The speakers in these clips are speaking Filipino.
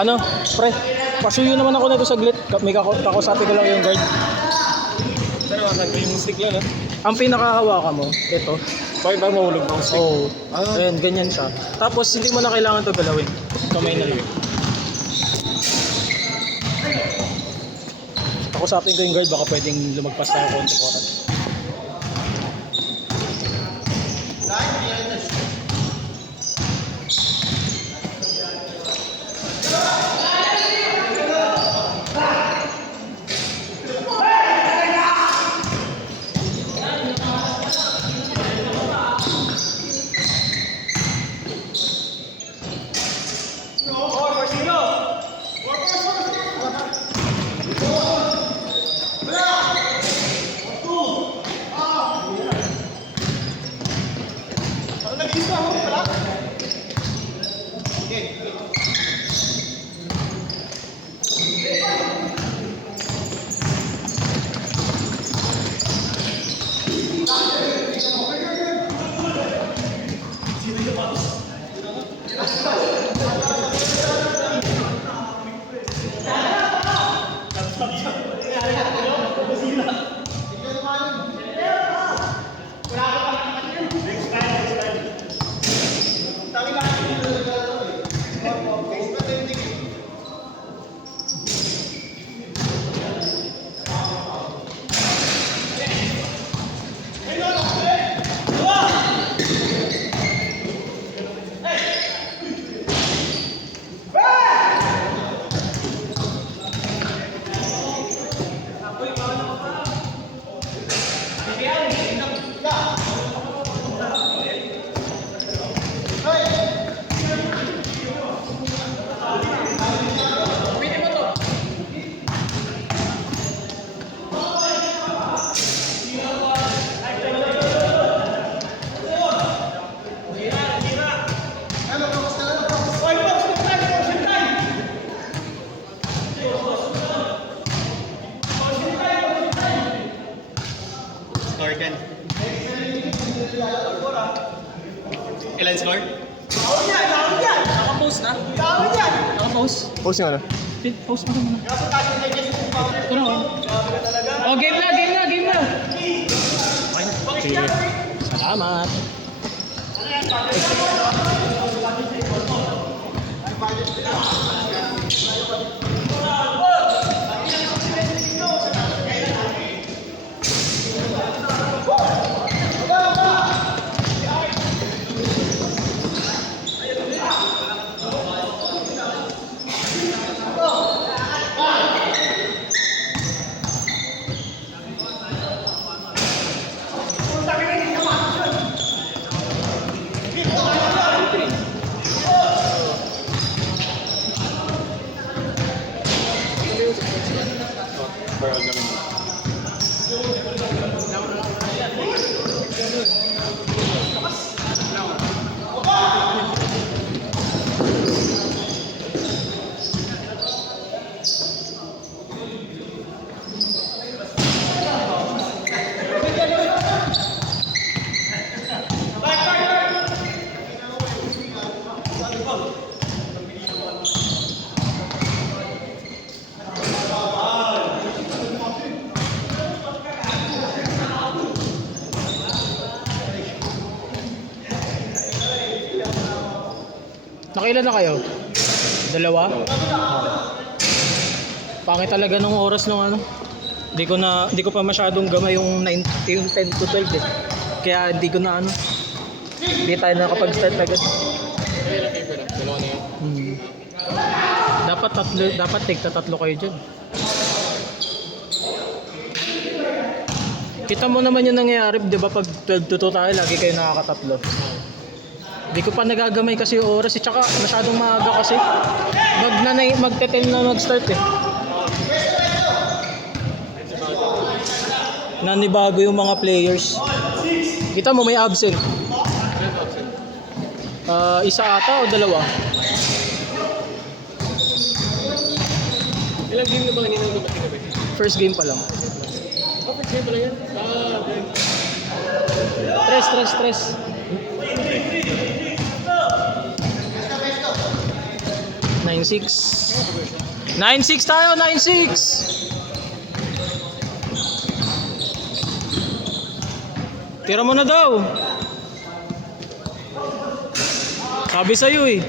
Ano, pre, pasuyo naman ako nito saglit. May kakusapin ko lang yung guard. Pero wasan ko yung stick lang, Ang pinakahawakan mo, ito. Bakit ba mahulog ng stick? Oo. Ayan, ganyan siya. Tapos hindi mo na kailangan ito galawin. Kamay na lang. Kakusapin ko yung guard, baka pwedeng lumagpas tayo konti ko. Score kan? Ilan score? Naka-post na? Naka-post? Post nga na. Post mo naman. Ito na, oh. Oh, game na, game na, game na! Okay. Sige. Salamat. Nakailan na kayo? Dalawa? Pangit talaga nung oras nung ano. Hindi ko pa masyadong gamay yung 10 to 12 eh. Kaya hindi ko na ano. Hindi tayo nakapag-start agad. Dalawa na yun. Dapat tigta-tatlo kayo dyan. Kita mo naman yung nangyayari, di ba pag 12 to 2 tayo, lagi kayo nakakatatlo. Hindi ko pa nagagamay kasi yung oras, tsaka masyadong maaga kasi. Magte-10 na mag-start eh. Nanibago yung mga players. Kita mo may absent. Isa ata o dalawa? Ilang game na ba kanina yung dumating na ba? First game pa lang. First game pala yan? Stress. 9-6. 9-6 tayo, 9-6. Tira mo na daw. Sabi sa'yo eh.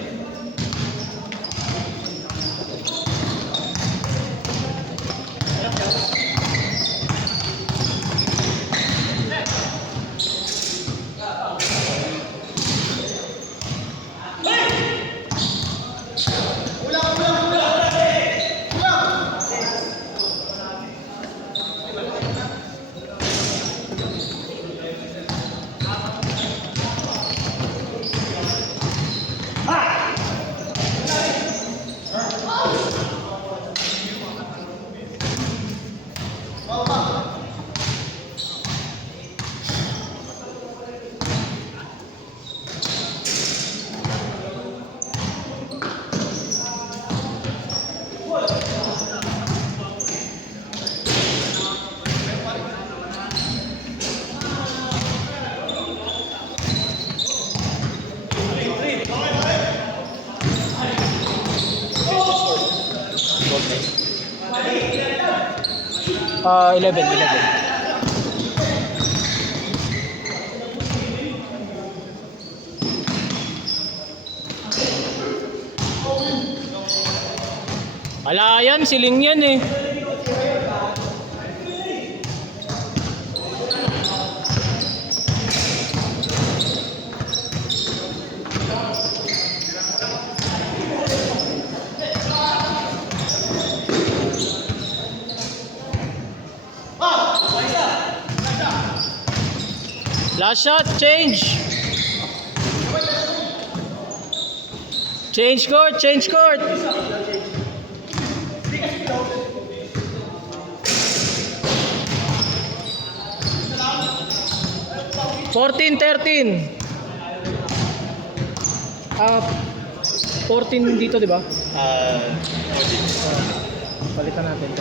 Gold line. 11. Ala yan, siling yan eh. Last shot, change. Change court, change court. Fourteen, 13. 14 dito, di ba? Palitan natin.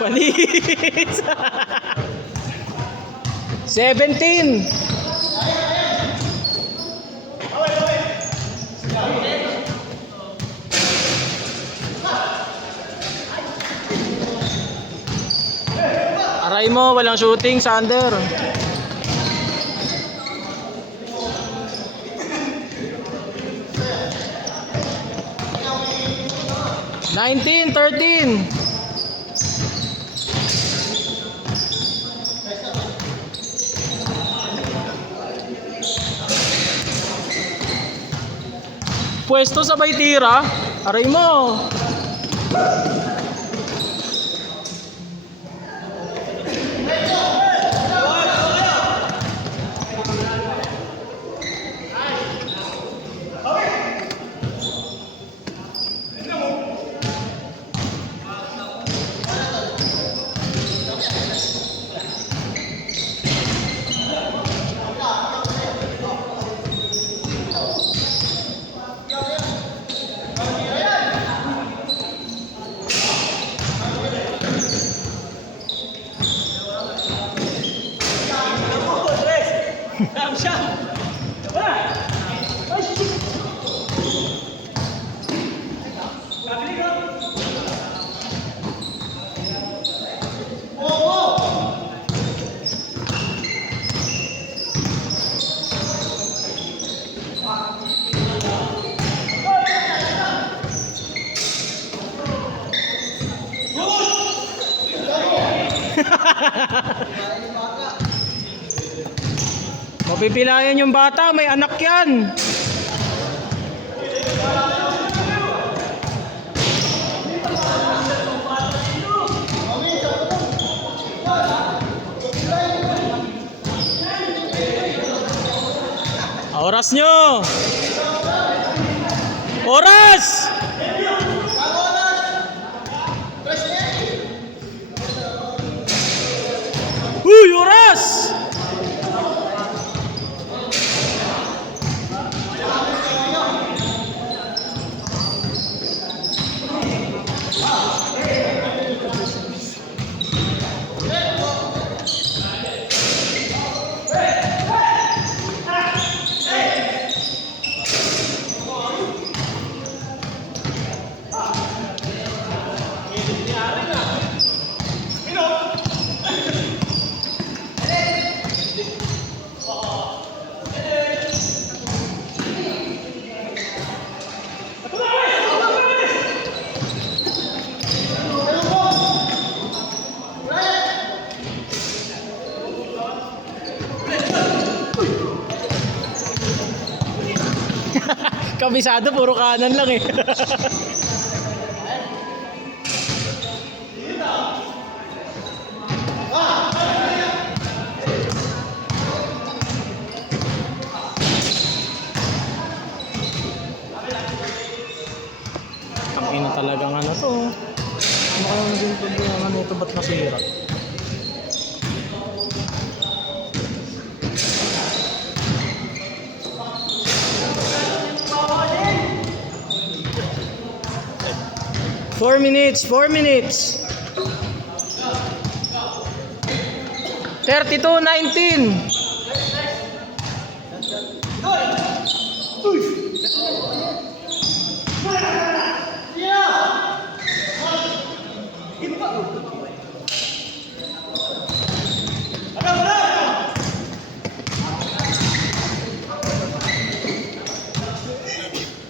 Palis. 17. Aray mo, walang shooting, Sander. Nineteen, 13. Pwesto sabay tira. Aray mo. Mapipilayan yung bata, may anak yan. Oras nyo! Oras! Uy, oras! kabisado, puro kanan lang eh. Ang ina talagang ano to. Ano kaya naging problema nito? Ba't nasira? Four minutes. 32-19.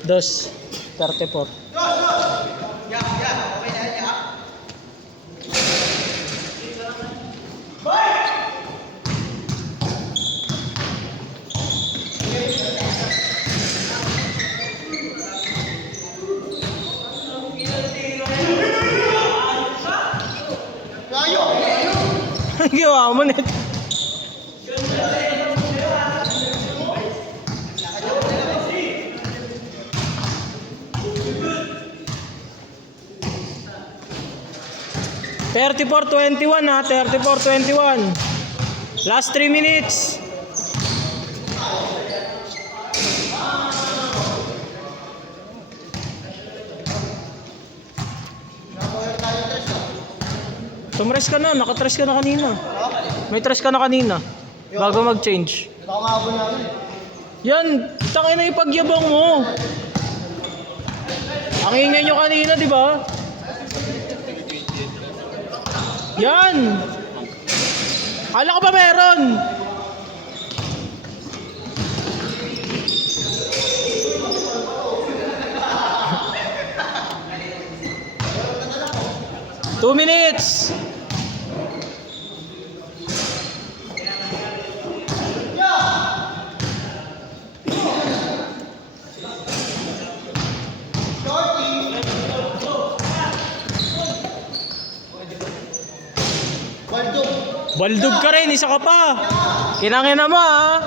Dos, 34. Ang gawa mo net. Thirty-four 21 ha, 34-21. Last 3 minutes. Tumrest ka na, nakatrest ka na kanina. May trest ka na kanina. Bago mag-change. Nakangabo namin. Yan, tangin na yung pagyabang mo. Ang ingay nyo kanina, di ba? Yan! Kala ko ba meron? Two minutes! Baldog ka rin, isa ka pa. Kinangina mo ha.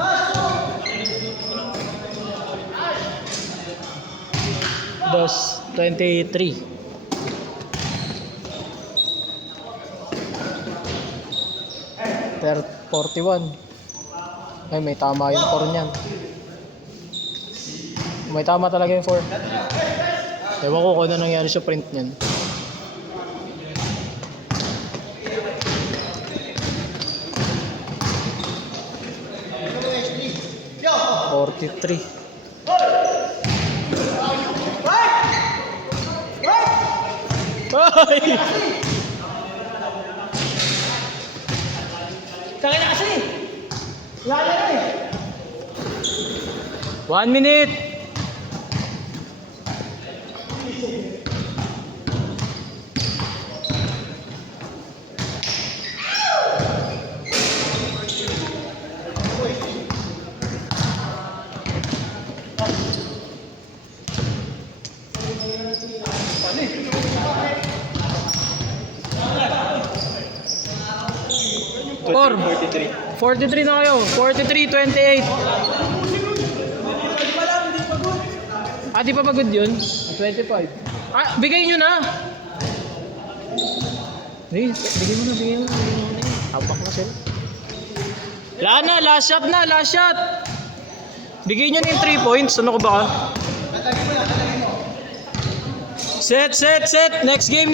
Dos, 23. 41. Ay, may tama yung 4 niyan. May tama talaga yung 4. Ewan ko kung ano nangyari sa print niyan. Three. Ay! Kaya na kasi. Lala na eh. 1 minute. Or 43 na kayo. 43-28. Di pa pagod yun? 25. Bigay nyo na. Bigay mo na. Habak na sila. Wala na, last shot. Bigay nyo na yung 3 points. Ano ko ba ka? Set. Next game.